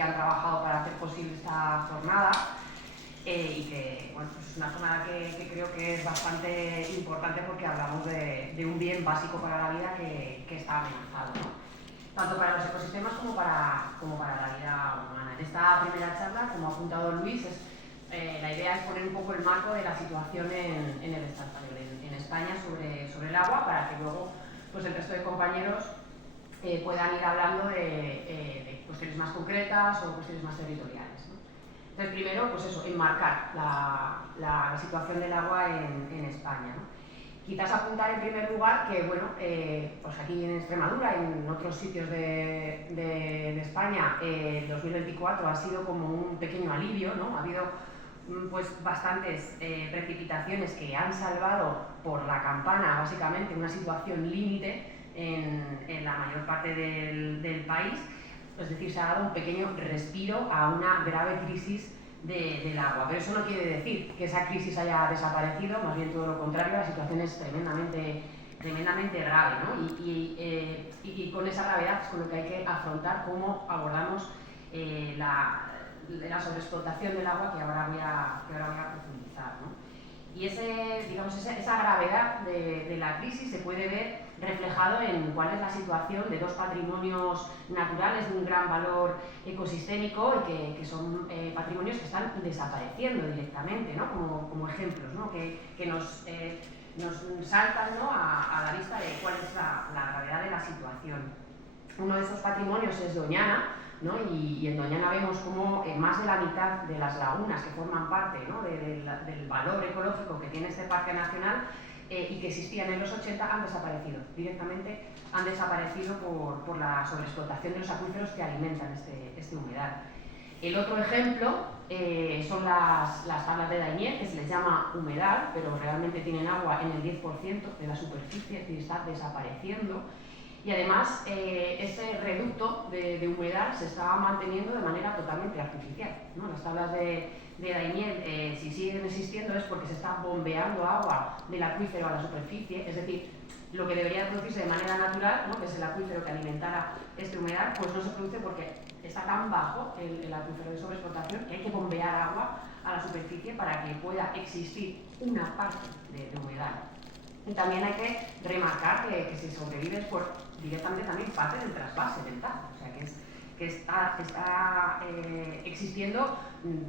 que han trabajado para hacer posible esta jornada y que bueno, pues es una jornada que creo que es bastante importante porque hablamos de un bien básico para la vida que está amenazado, ¿no? Tanto para los ecosistemas como para la vida humana. En esta primera charla, como ha apuntado Luis, la idea es poner un poco el marco de la situación en el Estado español, en España, sobre el agua, para que luego pues, el resto de compañeros puedan ir hablando de cuestiones más concretas o cuestiones más territoriales, ¿no? Entonces, primero, pues eso, enmarcar la situación del agua en España, ¿no? Quizás apuntar en primer lugar que, bueno, pues aquí en Extremadura y en otros sitios de España, el 2024 ha sido como un pequeño alivio, ¿no? Ha habido pues bastantes precipitaciones que han salvado por la campana, básicamente, una situación límite en la mayor parte del país. Es decir, se ha dado un pequeño respiro a una grave crisis del agua. Pero eso no quiere decir que esa crisis haya desaparecido, más bien todo lo contrario, la situación es tremendamente grave, ¿no? Y con esa gravedad es con lo que hay que afrontar cómo abordamos la sobreexplotación del agua que ahora voy a profundizar, ¿no? Y esa gravedad de la crisis se puede ver reflejado en cuál es la situación de dos patrimonios naturales de un gran valor ecosistémico y que son patrimonios que están desapareciendo directamente, ¿no? como ejemplos, ¿no? que nos saltan, ¿no? a la vista de cuál es la gravedad de la situación. Uno de esos patrimonios es Doñana, ¿no? Y en Doñana vemos como más de la mitad de las lagunas que forman parte, ¿no? del valor ecológico que tiene este parque nacional y que existían en los 80 han desaparecido, directamente han desaparecido por la sobreexplotación de los acuíferos que alimentan este humedal. El otro ejemplo son las tablas de Daimiel, que se les llama humedal, pero realmente tienen agua en el 10% de la superficie, es decir, está desapareciendo. Y además, ese reducto de humedal se está manteniendo de manera totalmente artificial, ¿no? Las tablas de Daimiel, si siguen existiendo, es porque se está bombeando agua del acuífero a la superficie, es decir, lo que debería producirse de manera natural, ¿no? que es el acuífero que alimentara este humedal, pues no se produce porque está tan bajo el acuífero de sobreexplotación que hay que bombear agua a la superficie para que pueda existir una parte de humedal. Y también hay que remarcar que si sobrevive es por directamente también parte del trasvase del Tajo, o sea que está existiendo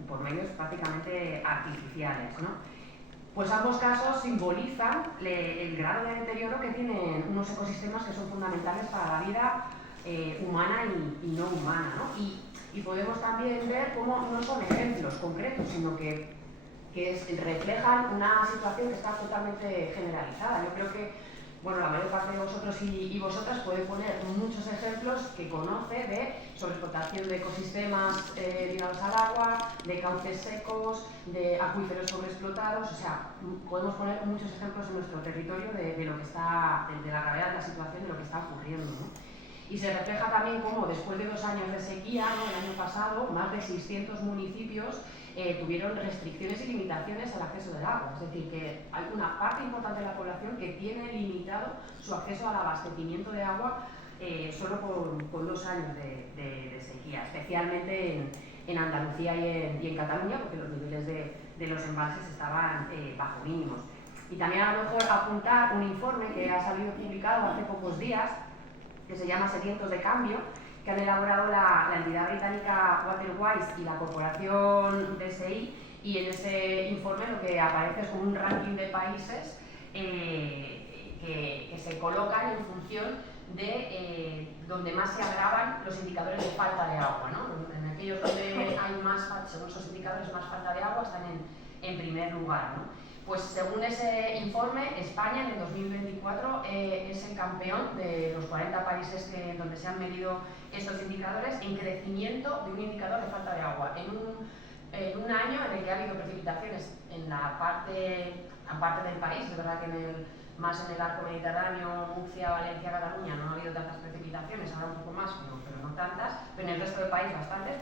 por medios prácticamente artificiales, ¿no? Pues ambos casos simbolizan el grado de deterioro que tienen unos ecosistemas que son fundamentales para la vida humana y no humana, ¿no? Y podemos también ver cómo no son ejemplos concretos, sino que reflejan una situación que está totalmente generalizada. Yo creo que la mayor parte de vosotros y vosotras puede poner muchos ejemplos que conoce de sobreexplotación de ecosistemas ligados al agua, de cauces secos, de acuíferos sobreexplotados. O sea, podemos poner muchos ejemplos en nuestro territorio de lo que está, de la gravedad de la situación, de lo que está ocurriendo, ¿no? Y se refleja también cómo después de 2 años de sequía, ¿no? El año pasado, más de 600 municipios tuvieron restricciones y limitaciones al acceso del agua. Es decir, que hay una parte importante de la población que tiene limitado su acceso al abastecimiento de agua solo con 2 años de sequía, especialmente en Andalucía y en Cataluña, porque los niveles de los embalses estaban bajo mínimos. Y también a lo mejor apuntar un informe que ha salido publicado hace pocos días, que se llama Sedientos de Cambio, que han elaborado la entidad británica Waterwise y la corporación DSI, y en ese informe lo que aparece es como un ranking de países que se colocan en función de donde más se agravan los indicadores de falta de agua, ¿no? En aquellos donde hay más, según esos indicadores, más falta de agua, están en primer lugar, ¿no? Pues según ese informe, España en el 2024 es el campeón de los 40 países donde se han medido estos indicadores en crecimiento de un indicador de falta de agua. En un año en el que ha habido precipitaciones en la parte del país, es verdad que más en el arco mediterráneo, Murcia, Valencia, Cataluña no ha habido tantas precipitaciones, ahora un poco más, pero no tantas, pero en el resto del país bastantes,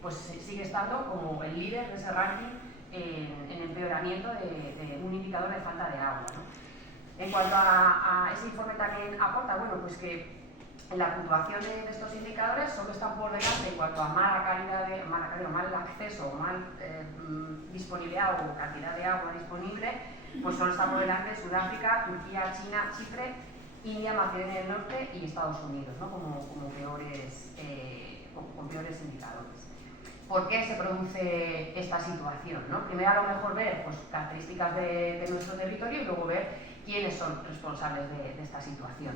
pues sigue estando como el líder de ese ranking en empeoramiento de un indicador de falta de agua, ¿no? En cuanto a ese informe también aporta, pues que en la puntuación de estos indicadores solo están por delante en cuanto a mala calidad, mal acceso o mal disponibilidad o cantidad de agua disponible, pues solo están por delante Sudáfrica, Turquía, China, Chipre, India, Macedonia del Norte y Estados Unidos, ¿no? con peores indicadores. ¿Por qué se produce esta situación, ¿no? Primero a lo mejor ver pues, características de nuestro territorio y luego ver quiénes son responsables de esta situación.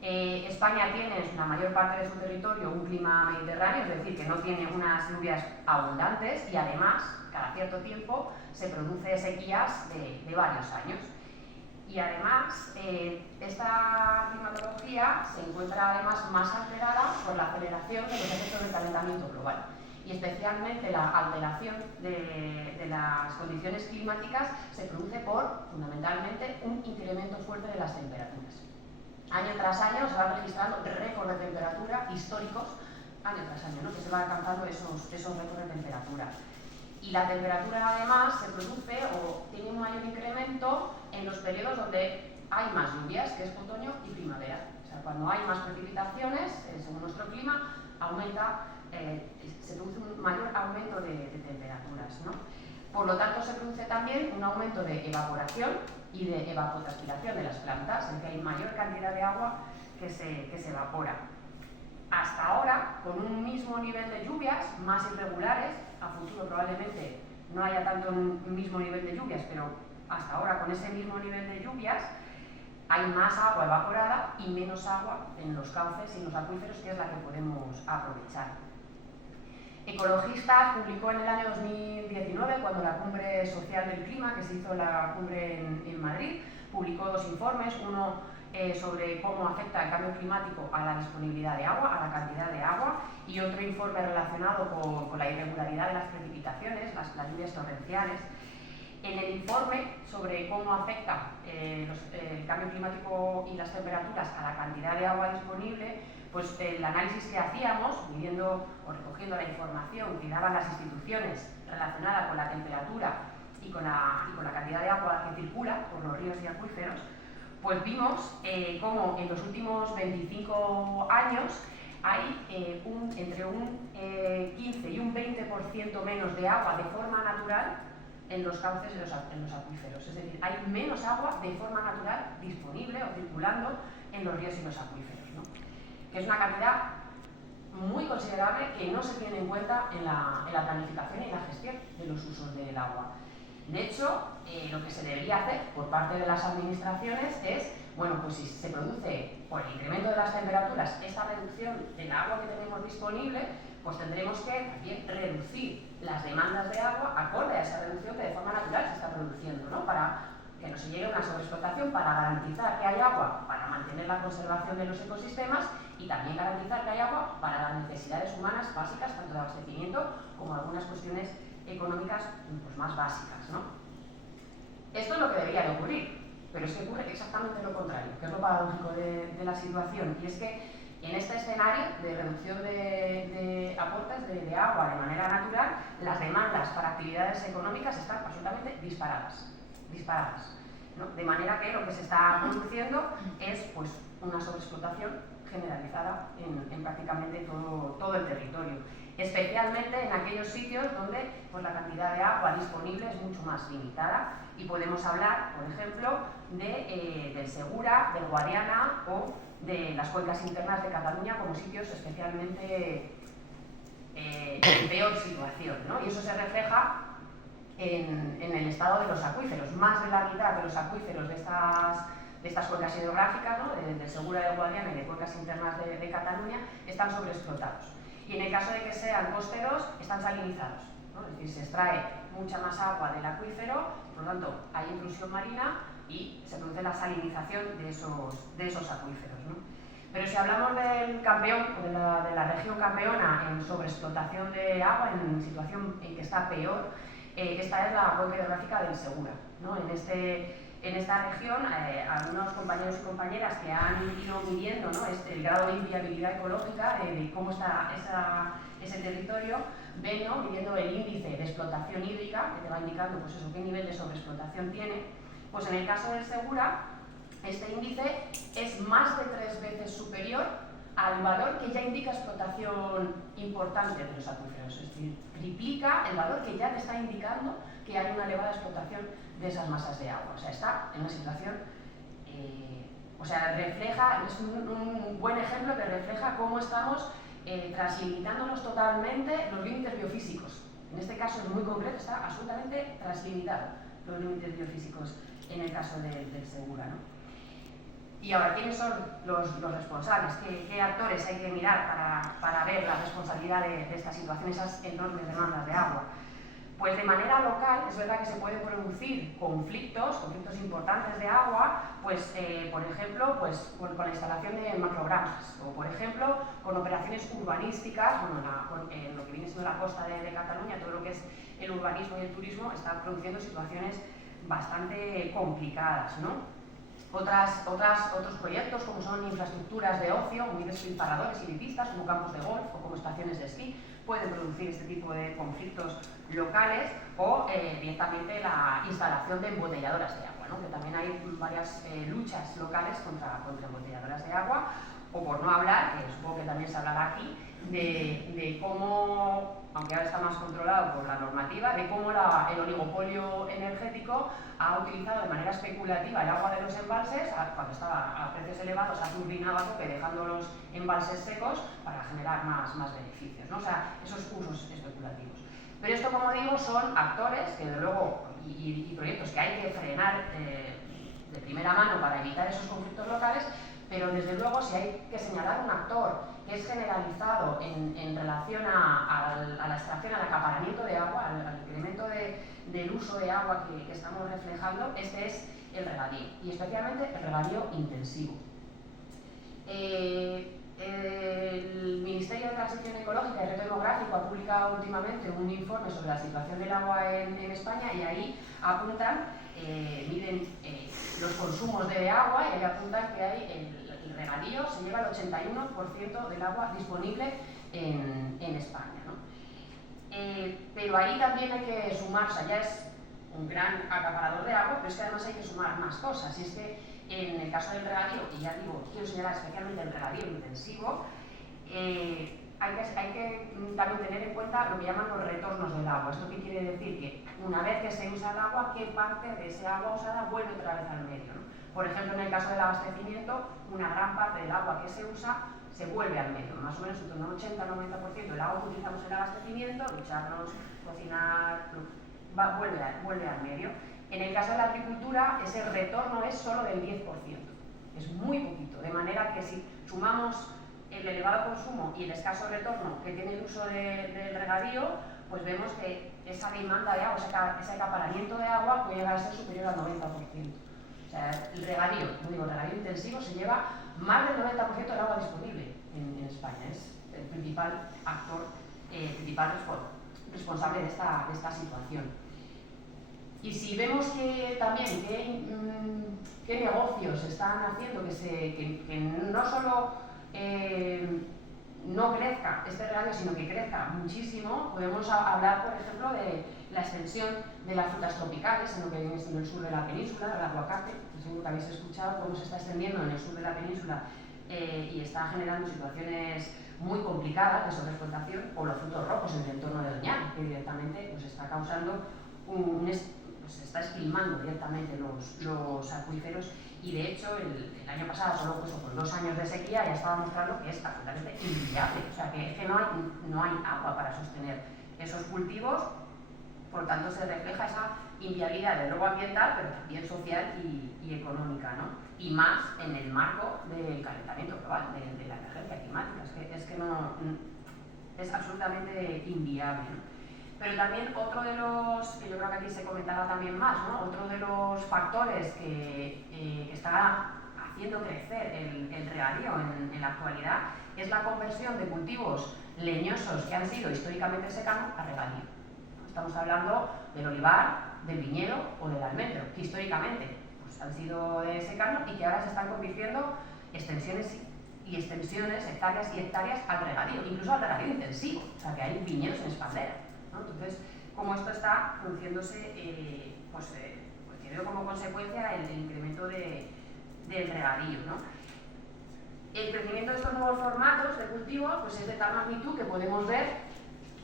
España tiene en la mayor parte de su territorio un clima mediterráneo, es decir, que no tiene unas lluvias abundantes y además, cada cierto tiempo, se produce sequías de varios años. Y además, esta climatología se encuentra además más alterada por la aceleración de los efectos del calentamiento global y especialmente la alteración de las condiciones climáticas se produce por, fundamentalmente, un incremento fuerte de las temperaturas. Año tras año se van registrando récords de temperatura históricos, año tras año, ¿no? Que se van alcanzando esos récords de temperatura. Y la temperatura además se produce o tiene un mayor incremento en los periodos donde hay más lluvias, que es otoño y primavera. O sea, cuando hay más precipitaciones, según nuestro clima, se produce un mayor aumento de temperaturas, ¿no? Por lo tanto, se produce también un aumento de evaporación y de evapotranspiración de las plantas, en que hay mayor cantidad de agua que se evapora. Hasta ahora, con un mismo nivel de lluvias, más irregulares, a futuro probablemente no haya tanto un mismo nivel de lluvias, pero hasta ahora con ese mismo nivel de lluvias hay más agua evaporada y menos agua en los cauces y en los acuíferos, que es la que podemos aprovechar. Ecologistas publicó en el año 2019, cuando la Cumbre Social del Clima, que se hizo la cumbre en Madrid, publicó dos informes, uno sobre cómo afecta el cambio climático a la disponibilidad de agua, a la cantidad de agua, y otro informe relacionado con la irregularidad de las precipitaciones, las lluvias torrenciales. En el informe sobre cómo afecta el cambio climático y las temperaturas a la cantidad de agua disponible, pues el análisis que hacíamos, midiendo o recogiendo la información que daban las instituciones relacionada con la temperatura y con la cantidad de agua que circula por los ríos y acuíferos, pues vimos cómo en los últimos 25 años hay entre un 15 y un 20% menos de agua de forma natural en los cauces y en los acuíferos. Es decir, hay menos agua de forma natural disponible o circulando en los ríos y los acuíferos, ¿no? Que es una cantidad muy considerable que no se tiene en cuenta en la planificación y en la gestión de los usos del agua. De hecho, lo que se debería hacer por parte de las administraciones es, bueno, pues si se produce por el incremento de las temperaturas esta reducción del agua que tenemos disponible, pues tendremos que también reducir las demandas de agua acorde a esa reducción que de forma natural se está produciendo, ¿no? Para que no se llegue a una sobreexplotación, para garantizar que hay agua para mantener la conservación de los ecosistemas y también garantizar que hay agua para las necesidades humanas básicas, tanto de abastecimiento como algunas cuestiones económicas pues, más básicas, ¿no? Esto es lo que debería de ocurrir, pero es que ocurre exactamente lo contrario, que es lo paradójico de la situación, y es que en este escenario de reducción de aportes de agua de manera natural, las demandas para actividades económicas están absolutamente disparadas, ¿no? De manera que lo que se está produciendo es pues, una sobreexplotación generalizada en prácticamente todo el territorio, especialmente en aquellos sitios donde pues, la cantidad de agua disponible es mucho más limitada, y podemos hablar, por ejemplo, del Segura, del Guadiana o de las cuencas internas de Cataluña como sitios especialmente en peor situación, ¿no? Y eso se refleja en el estado de los acuíferos. Más de la mitad de los acuíferos de estas cuencas hidrográficas, ¿no? del Segura, del Guadiana y de cuencas internas de Cataluña, están sobreexplotados. Y en el caso de que sean costeros, están salinizados, ¿no? Es decir, se extrae mucha más agua del acuífero, por lo tanto hay intrusión marina y se produce la salinización de esos acuíferos, ¿no? Pero si hablamos del campeón, de la región campeona en sobreexplotación de agua, en situación en que está peor, esta es la cuenca hidrográfica del Segura, ¿no? En esta región, algunos compañeros y compañeras que han ido midiendo, ¿no? el grado de inviabilidad ecológica, de cómo está ese territorio, ven, ¿no? midiendo el índice de explotación hídrica, que te va indicando pues eso, qué nivel de sobreexplotación tiene. Pues en el caso del Segura, este índice es más de 3 veces superior al valor que ya indica explotación importante de los acuíferos, es decir, triplica el valor que ya le está indicando que hay una elevada explotación de esas masas de agua. O sea, está en una situación, o sea, refleja, es un buen ejemplo que refleja cómo estamos translimitándonos totalmente los límites biofísicos. En este caso, en muy concreto, está absolutamente translimitado los límites biofísicos en el caso del Segura, ¿no? Y ahora, ¿quiénes son los responsables? ¿Qué actores hay que mirar para ver la responsabilidad de esta situación, esas enormes demandas de agua? Pues de manera local, es verdad que se pueden producir conflictos importantes de agua, pues por ejemplo, pues, con la instalación de macrogranjas, o por ejemplo, con operaciones urbanísticas, bueno, en lo que viene siendo la costa de Cataluña, todo lo que es el urbanismo y el turismo está produciendo situaciones bastante complicadas, ¿no? Otros proyectos, como son infraestructuras de ocio, muy despilfarradores y elitistas, como campos de golf o como estaciones de esquí, pueden producir este tipo de conflictos locales, o directamente la instalación de embotelladoras de agua, ¿no? Que también hay varias luchas locales contra embotelladoras de agua, o por no hablar, que supongo que también se hablará aquí, de cómo, aunque ahora está más controlado por la normativa, de cómo el oligopolio energético ha utilizado de manera especulativa el agua de los embalses, cuando estaba a precios elevados, ha turbinado a tope dejando los embalses secos para generar más beneficios, ¿no? O sea, esos usos especulativos. Pero esto, como digo, son actores que, desde luego, y proyectos que hay que frenar de primera mano para evitar esos conflictos locales, pero desde luego, si hay que señalar un actor que es generalizado en relación a la extracción, al acaparamiento de agua, al incremento del uso de agua que estamos reflejando, este es el regadío, y especialmente el regadío intensivo. El Ministerio de Transición Ecológica y Reto Demográfico ha publicado últimamente un informe sobre la situación del agua en España, y ahí apuntan, miden los consumos de agua, y ahí apuntan que hay el regadío se lleva el 81% del agua disponible en España, ¿no? Pero ahí también hay que sumar, o sea, ya es un gran acaparador de agua, pero es que además hay que sumar más cosas. Y es que en el caso del regadío, y ya digo, quiero señalar especialmente el regadío intensivo, hay que también tener en cuenta lo que llaman los retornos del agua. ¿Esto qué quiere decir? Que una vez que se usa el agua, ¿qué parte de ese agua usada vuelve otra vez al medio, ¿no? Por ejemplo, en el caso del abastecimiento, una gran parte del agua que se usa se vuelve al medio, más o menos en torno al 80-90% del agua que utilizamos en el abastecimiento, ducharnos, cocinar, vuelve al medio. En el caso de la agricultura, ese retorno es solo del 10%, es muy poquito, de manera que si sumamos el elevado consumo y el escaso retorno que tiene el uso del regadío, pues vemos que esa demanda de agua, ese acaparamiento de agua puede llegar a ser superior al 90%. O sea, el regadío intensivo se lleva más del 90% del agua disponible en España. Es el principal actor, principal responsable de esta situación. Y si vemos que también qué negocios están haciendo que no solo no crezca este regadío, sino que crezca muchísimo, podemos hablar, por ejemplo, de la extensión de las frutas tropicales en lo que viene siendo el sur de la península, el aguacate, que seguro que habéis escuchado cómo se está extendiendo en el sur de la península y está generando situaciones muy complicadas de sobreexplotación, o los frutos rojos en el entorno de Doñana, que directamente pues, está causando se está esquilmando directamente los acuíferos, y de hecho el año pasado, solo pues, con 2 años de sequía, ya estaba mostrando que es absolutamente inviable, o sea que no hay agua para sostener esos cultivos. Por lo tanto, se refleja esa inviabilidad, de luego ambiental, pero también social y económica, ¿no? Y más en el marco del calentamiento global, de la emergencia climática. Es que es absolutamente inviable, ¿no? Pero también otro de los, que yo creo que aquí se comentaba también más, ¿no? Otro de los factores que está haciendo crecer el regadío en la actualidad es la conversión de cultivos leñosos que han sido históricamente secanos a regadío. Estamos hablando del olivar, del viñedo o del almendro, que históricamente pues, han sido de secano y que ahora se están convirtiendo extensiones y extensiones, hectáreas y hectáreas al regadío, incluso al regadío intensivo, o sea que hay viñedos en espaldera, ¿no? Entonces, como esto está produciéndose, tiene como consecuencia el incremento del regadío, ¿no? El crecimiento de estos nuevos formatos de cultivos pues es de tal magnitud que podemos ver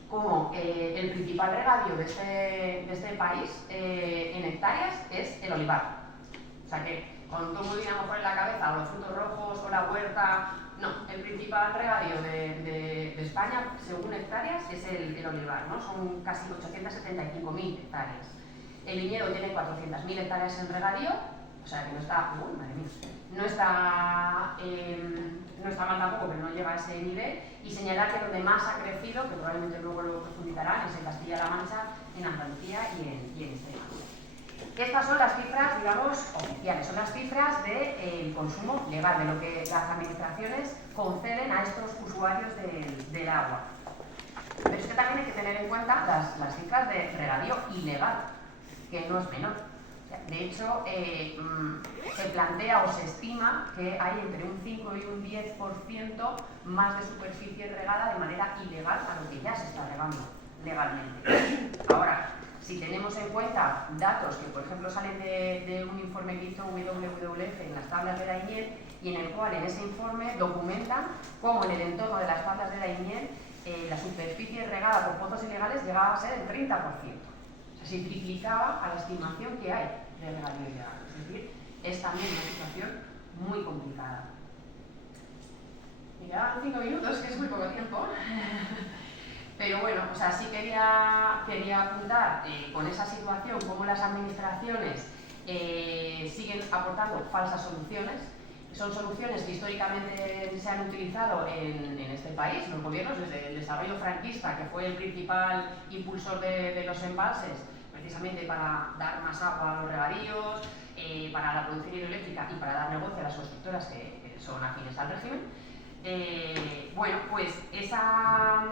como el principal regadío de este país en hectáreas es el olivar. O sea que con todo el mundo a lo mejor en la cabeza o los frutos rojos o la huerta, no, el principal regadío de España según hectáreas es el olivar, ¿no? Son casi 875.000 hectáreas. El viñedo tiene 400.000 hectáreas en regadío, o sea que no está, madre mía, no está mal tampoco, pero no llega a ese nivel. Y señalar que donde más ha crecido, que probablemente luego lo profundizarán, es en Castilla-La Mancha, en Andalucía y en Extremadura. Estas son las cifras, digamos, oficiales, son las cifras del consumo legal, de lo que las administraciones conceden a estos usuarios del agua. Pero es que también hay que tener en cuenta las cifras de regadío ilegal, que no es menor. De hecho, se plantea o se estima que hay entre un 5 y un 10% más de superficie regada de manera ilegal a lo que ya se está regando legalmente. Ahora, si tenemos en cuenta datos que, por ejemplo, salen de un informe que hizo WWF en las tablas de Daimiel, y en el cual en ese informe documentan cómo en el entorno de las tablas de Daimiel la superficie regada por pozos ilegales llegaba a ser el 30%. O sea, se triplicaba a la estimación que hay de regadío ilegal. Es decir, es también una situación muy complicada. Me quedan 5 minutos, que es muy poco tiempo. Pero bueno, o sea, sí quería apuntar con esa situación cómo las administraciones siguen aportando falsas soluciones. Son soluciones que históricamente se han utilizado en este país, los gobiernos, desde el desarrollo franquista, que fue el principal impulsor de los embalses, precisamente para dar más agua a los regadíos, para la producción hidroeléctrica y para dar negocio a las constructoras que son afines al régimen. Bueno, pues esa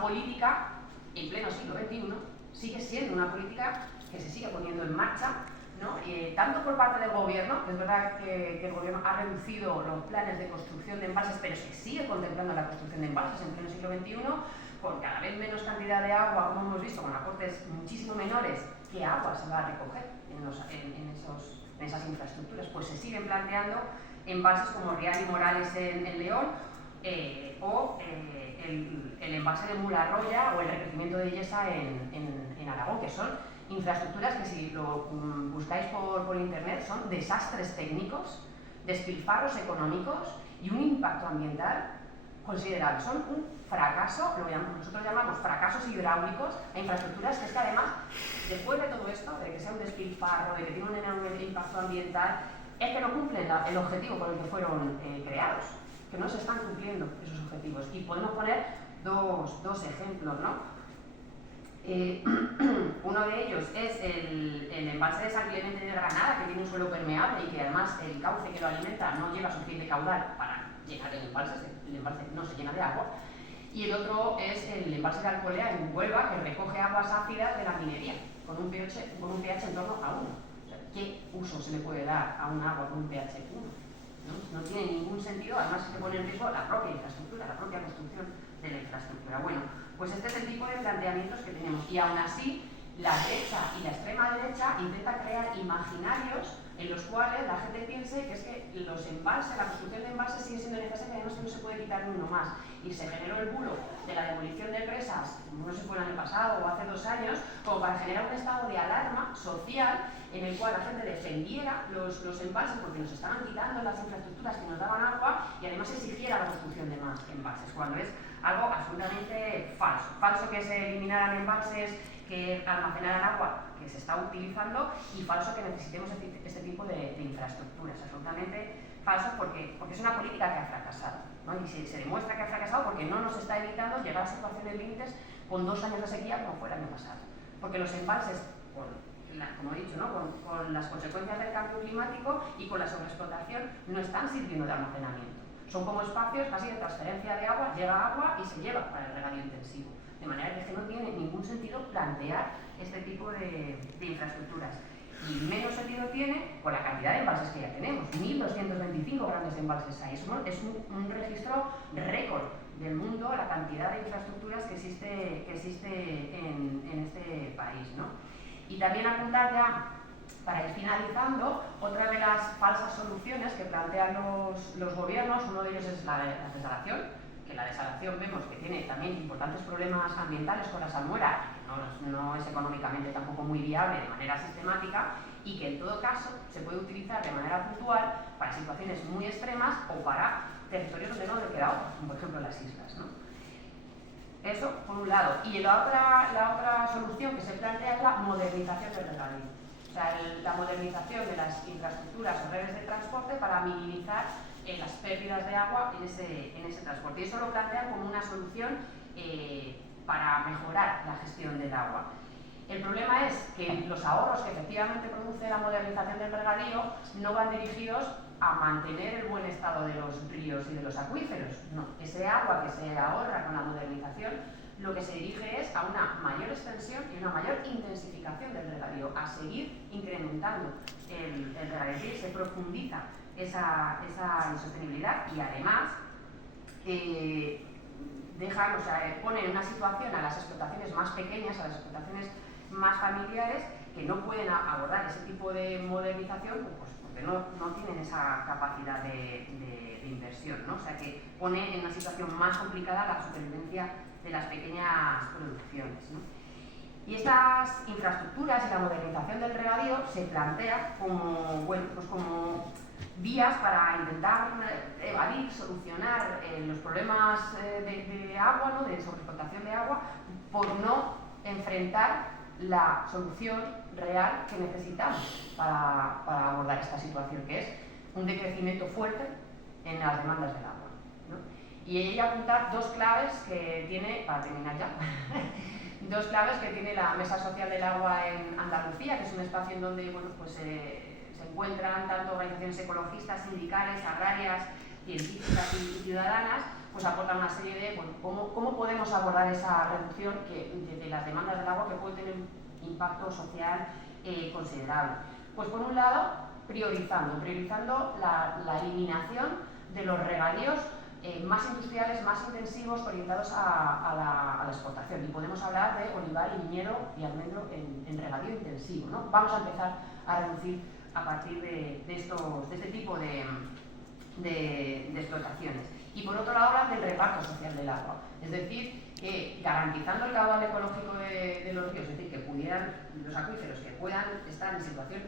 política, en pleno siglo XXI, sigue siendo una política que se sigue poniendo en marcha, ¿no? Tanto por parte del gobierno, que es verdad que el gobierno ha reducido los planes de construcción de embalses, pero se sigue contemplando la construcción de embalses en pleno siglo XXI, con cada vez menos cantidad de agua, como hemos visto, con aportes muchísimo menores. ¿Qué agua se va a recoger en esas infraestructuras? Pues se siguen planteando embalses como Rial y Morales en León, o el embalse de Mularroya o el recrecimiento de Yesa en Aragón, que son infraestructuras que, si lo buscáis por internet, son desastres técnicos, despilfarros económicos y un impacto ambiental considerable. Son un fracaso, nosotros llamamos fracasos hidráulicos a infraestructuras que es que además, después de todo esto, de que sea un despilfarro, de que tiene un enorme impacto ambiental, es que no cumplen el objetivo por el que fueron creados, que no se están cumpliendo esos objetivos. Y podemos poner dos ejemplos, ¿no? Uno de ellos es el embalse de San Clemente de Granada, que tiene un suelo permeable y que además el cauce que lo alimenta no lleva suficiente caudal para llenar el embalse no se llena de agua. Y el otro es el embalse de Alcolea en Huelva, que recoge aguas ácidas de la minería, con un pH en torno a 1. O sea, ¿qué uso se le puede dar a un agua con un pH 1? No tiene ningún sentido, además es que pone en riesgo la propia infraestructura, la propia construcción de la infraestructura. Bueno, pues este es el tipo de planteamientos que tenemos, y aún así la derecha y la extrema derecha intentan crear imaginarios en los cuales la gente piense que es que los embalses, la construcción de embalses sigue siendo necesaria, además que no se puede quitar ni uno más. Y se generó el bulo de la demolición de presas, no sé si fue el año pasado o hace 2 años, como para generar un estado de alarma social en el cual la gente defendiera los embalses porque nos estaban quitando las infraestructuras que nos daban agua, y además exigiera la construcción de más embalses, cuando es algo absolutamente falso. Falso que se eliminaran embalses que almacenaran agua que se está utilizando, y falso que necesitemos este tipo de infraestructuras. Absolutamente falso porque es una política que ha fracasado, ¿no? Y se demuestra que ha fracasado porque no nos está evitando llegar a situaciones límites con 2 años de sequía como fue el año pasado. Porque los embalses, como he dicho, ¿no? con las consecuencias del cambio climático y con la sobreexplotación, no están sirviendo de almacenamiento. Son como espacios casi de transferencia de agua, llega agua y se lleva para el regadío intensivo. De manera que no tiene ningún sentido plantear este tipo de infraestructuras. Y menos sentido tiene con la cantidad de embalses que ya tenemos. 1.225 grandes embalses hay. Es un registro récord del mundo, la cantidad de infraestructuras que existe en este país, ¿no? Y también apuntar ya Para ir finalizando, otra de las falsas soluciones que plantean los gobiernos, uno de ellos es la desalación, que la desalación vemos que tiene también importantes problemas ambientales con la salmuera, que no es económicamente tampoco muy viable de manera sistemática, y que en todo caso se puede utilizar de manera puntual para situaciones muy extremas o para territorios donde no le queda otra, como por ejemplo las islas, ¿no? Eso por un lado. Y la otra solución que se plantea es la modernización del regadío. O sea, la modernización de las infraestructuras o redes de transporte para minimizar las pérdidas de agua en ese transporte. Y eso lo plantean como una solución para mejorar la gestión del agua. El problema es que los ahorros que efectivamente produce la modernización del regadío no van dirigidos a mantener el buen estado de los ríos y de los acuíferos. No, ese agua que se ahorra con la modernización lo que se dirige es a una mayor extensión y una mayor intensificación del regadío, a seguir incrementando el regadío, se profundiza esa insostenibilidad y además pone en una situación a las explotaciones más pequeñas, a las explotaciones más familiares, que no pueden abordar ese tipo de modernización pues porque no tienen esa capacidad de inversión, ¿no? O sea que pone en una situación más complicada la supervivencia de las pequeñas producciones, ¿no? Y estas infraestructuras y la modernización del regadío se plantea como, bueno, pues como vías para intentar evadir, solucionar los problemas de agua, ¿no? De sobreexplotación de agua, por no enfrentar la solución real que necesitamos para abordar esta situación, que es un decrecimiento fuerte en las demandas del agua, ¿no? Y ella apunta dos claves que tiene, para terminar ya, dos claves que tiene la Mesa Social del Agua en Andalucía, que es un espacio en donde bueno, pues, se encuentran tanto organizaciones ecologistas, sindicales, agrarias, científicas y ciudadanas, pues aportan una serie de bueno, cómo podemos abordar esa reducción de las demandas del agua que puede tener un impacto social considerable. Pues por un lado, priorizando la eliminación de los regadíos más industriales, más intensivos, orientados a la exportación. Y podemos hablar de olivar y viñedo y almendro en regadío intensivo, ¿no? Vamos a empezar a reducir a partir de este tipo de explotaciones. Y por otro lado hablan del reparto social del agua, es decir, que garantizando el caudal ecológico de los ríos, es decir, que pudieran los acuíferos que puedan estar en situación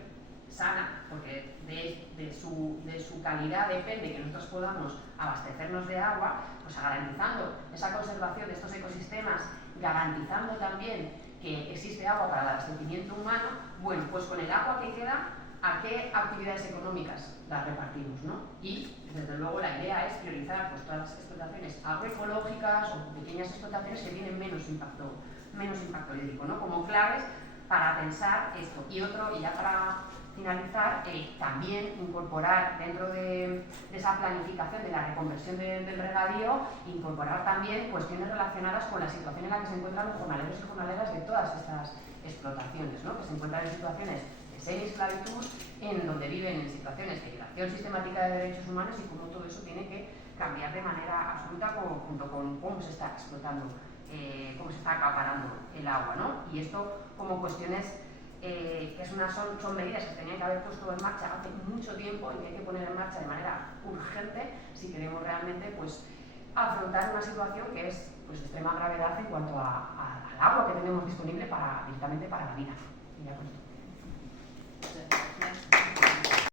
sana, porque de su calidad depende que nosotros podamos abastecernos de agua, pues garantizando esa conservación de estos ecosistemas, garantizando también que existe agua para el abastecimiento humano, bueno, pues con el agua que queda, ¿a qué actividades económicas las repartimos, ¿no? Y, desde luego, la idea es priorizar pues, todas las explotaciones agroecológicas o pequeñas explotaciones que tienen menos impacto hídrico, ¿no? Como claves para pensar esto. Y ya para finalizar, también incorporar dentro de esa planificación de la reconversión del regadío, incorporar también cuestiones relacionadas con la situación en la que se encuentran los jornaleros y jornaleras de todas estas explotaciones, ¿no? Que se encuentran en situaciones semi-esclavitud, en donde viven en situaciones de violación sistemática de derechos humanos y cómo todo eso tiene que cambiar de manera absoluta junto con cómo se está explotando, cómo se está acaparando el agua, ¿no? Y esto como cuestiones que son medidas que se tenían que haber puesto en marcha hace mucho tiempo y que hay que poner en marcha de manera urgente si queremos realmente pues, afrontar una situación que es pues, de extrema gravedad en cuanto al agua que tenemos disponible directamente para la vida. Y ya, pues,